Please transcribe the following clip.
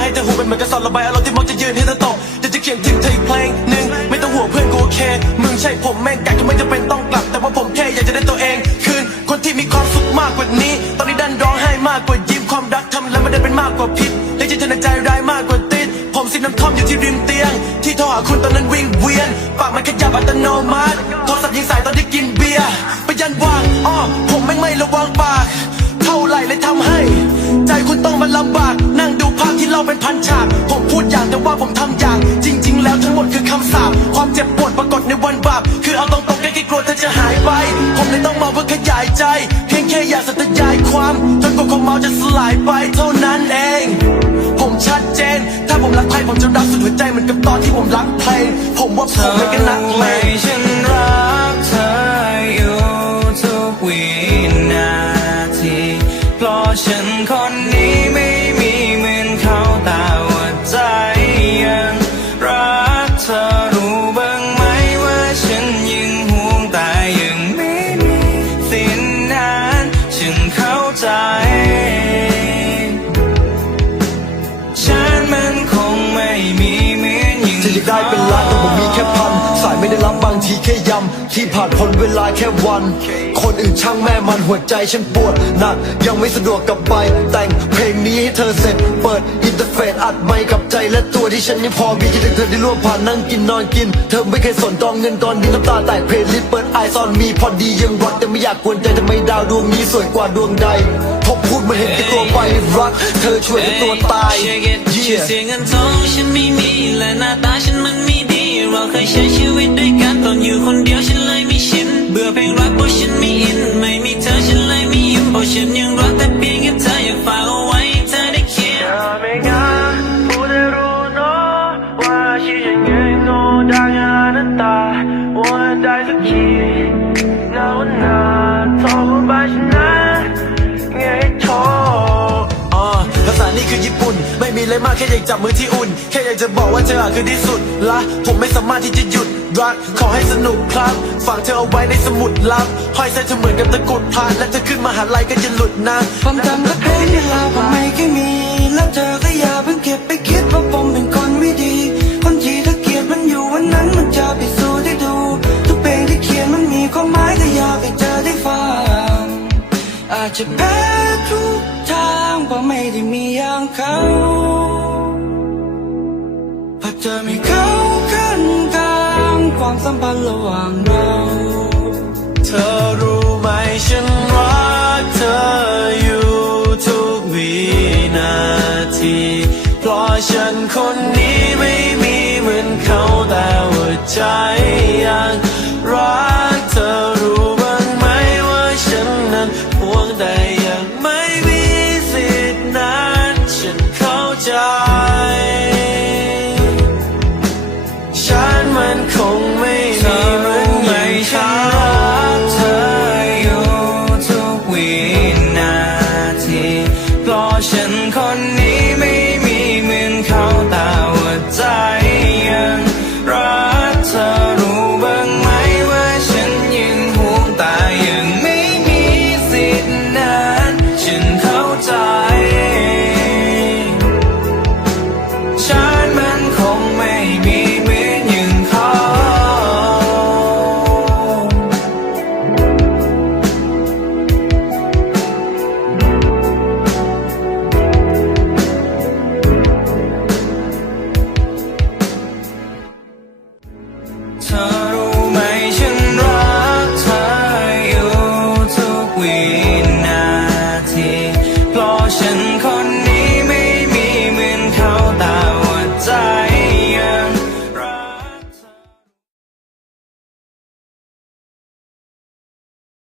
ให้เธอหูไปเหมือนกับสอนระบายอารมณ์ที่มักจะยืนให้เธอตกอยากจะเขียนถึงเธออีกเพลงหนึ่งไม่ต้องห่วงเพื่อนกูโอเค มึงใช่ผมแม่งกัดก็ไม่จำเป็นต้องกลับ แต่ว่าผมแค่อยากจะได้ตัวเองคืนคนที่มีความสุขมากกว่านี้ ตอนนี้ดันร้องไห้มากกว่ายิ้มความรักทำแล้วไม่ได้เป็นมากกว่าพิษและจะเธอในใจร้ายมากกว่าติดผมสิน้ำท่อมอยู่ที่ริมเตียง ที่โทรหาคุณตอนนั้นวิ่งเวียนปากมันขยับอัตโนมัติโทรศัพท์ยิงสายตอนที่กินเบียร์ไปยันวางอ้อผมไม่งไม่ระวังปาก เท่าไหร่เลยทำให้ ใจคุณต้องมาลำบาก ภาพที่เราเป็นพันฉาก ผมพูดอย่างแต่ว่าผมทำอย่าง จริง ๆ แล้วทั้งหมดคือคำสาปความเจ็บปวดปรากฏในวันบาปคือเอาตรงๆแค่กลัวเธอจะหายไป ผมเลยต้องมาเพื่อขยายใจ เพียงแค่อยากสัตยายความจนกว่าความเมาจะสลายไปเท่านั้นเอง ผมชัดเจน ถ้าผมรักใครผมจะรักสุดหัวใจเหมือนกับตอนที่ผมรักเพลงผมว่าผมไม่กันนักเลให้งฉันรักเธออยู่ทุกวินาทีเพราะฉันคนนี้ นมันคงไม่มี ไม่ได้รับบางทีแค่ยำที่ผ่านพ้นเวลาแค่วัน คนอื่นช่างแม่มันหัวใจฉันปวดหนัก ยังไม่สะดวกกลับไป แต่งเพลงนี้ให้เธอเสร็จ เปิดอินเทอร์เฟซอัดไมค์กับใจและตัวที่ฉันยังพอมีคิดถึงเธอที่ร่วมผ่านนั่งกินนอนกิน เธอไม่เคยสนตองเงินตอนนี้น้ำตาแตกเพลงลิสเปิดไอซอนมีพอดียังรักแต่ไม่อยากกวนใจทำไมดาวดวงนี้สวยกว่าดวงใดพบพูดมาเห็นแก่ตัวไปรัก เธอช่วยกับตัวตายเชื่อเก็ตชื่อ Yeah เสียงเงินทองฉันไม่มีและหน้าตาฉัน เคยใช้ชีวิตด้วยกันตอนอยู่คนเดียวฉันเลยไม่ชิน เบื่อเพลงรักเพราะฉันไม่อิน ไม่มีเธอฉันเลยไม่ยิ้มเพราะฉันยัง มากแค่อยากจับมือที่อุ่น แค่อยากจะบอกว่าเธอคือที่สุดละผมไม่สามารถที่จะหยุดรักขอให้สนุกครับฝังเธอเอาไว้ในสมุดลับห้อยใส่เธอเหมือนกับตะกรุดพานและเธอขึ้นมาหาลัยก็จะหลุดนะผมจำและเพลงที่เราผมไม่เคยมี แล้วเธอก็อย่าเพิ่งเก็บไปคิดว่าผมเป็นคนไม่ดี คนที่เธอเกลียดมันอยู่วันนั้นมันจะพิสูจน์ให้ดู ทุกเพลงที่เขียนมันมีความหมายก็อยากให้เธอได้ฟังอาจจะแพ้ทุกทางเพราะไม่ได้มีอย่างเขา จะมีเขาขั้นกลางความสัมพันธ์ระหว่างเรา เธอรู้ไหมฉันรักเธออยู่ทุกวินาที เพราะฉันคนนี้ไม่มีเหมือนเขาแต่หัวใจยังรักเธอรู้บ้างไหมว่าฉันนั้นห่วงแต่ยังไม่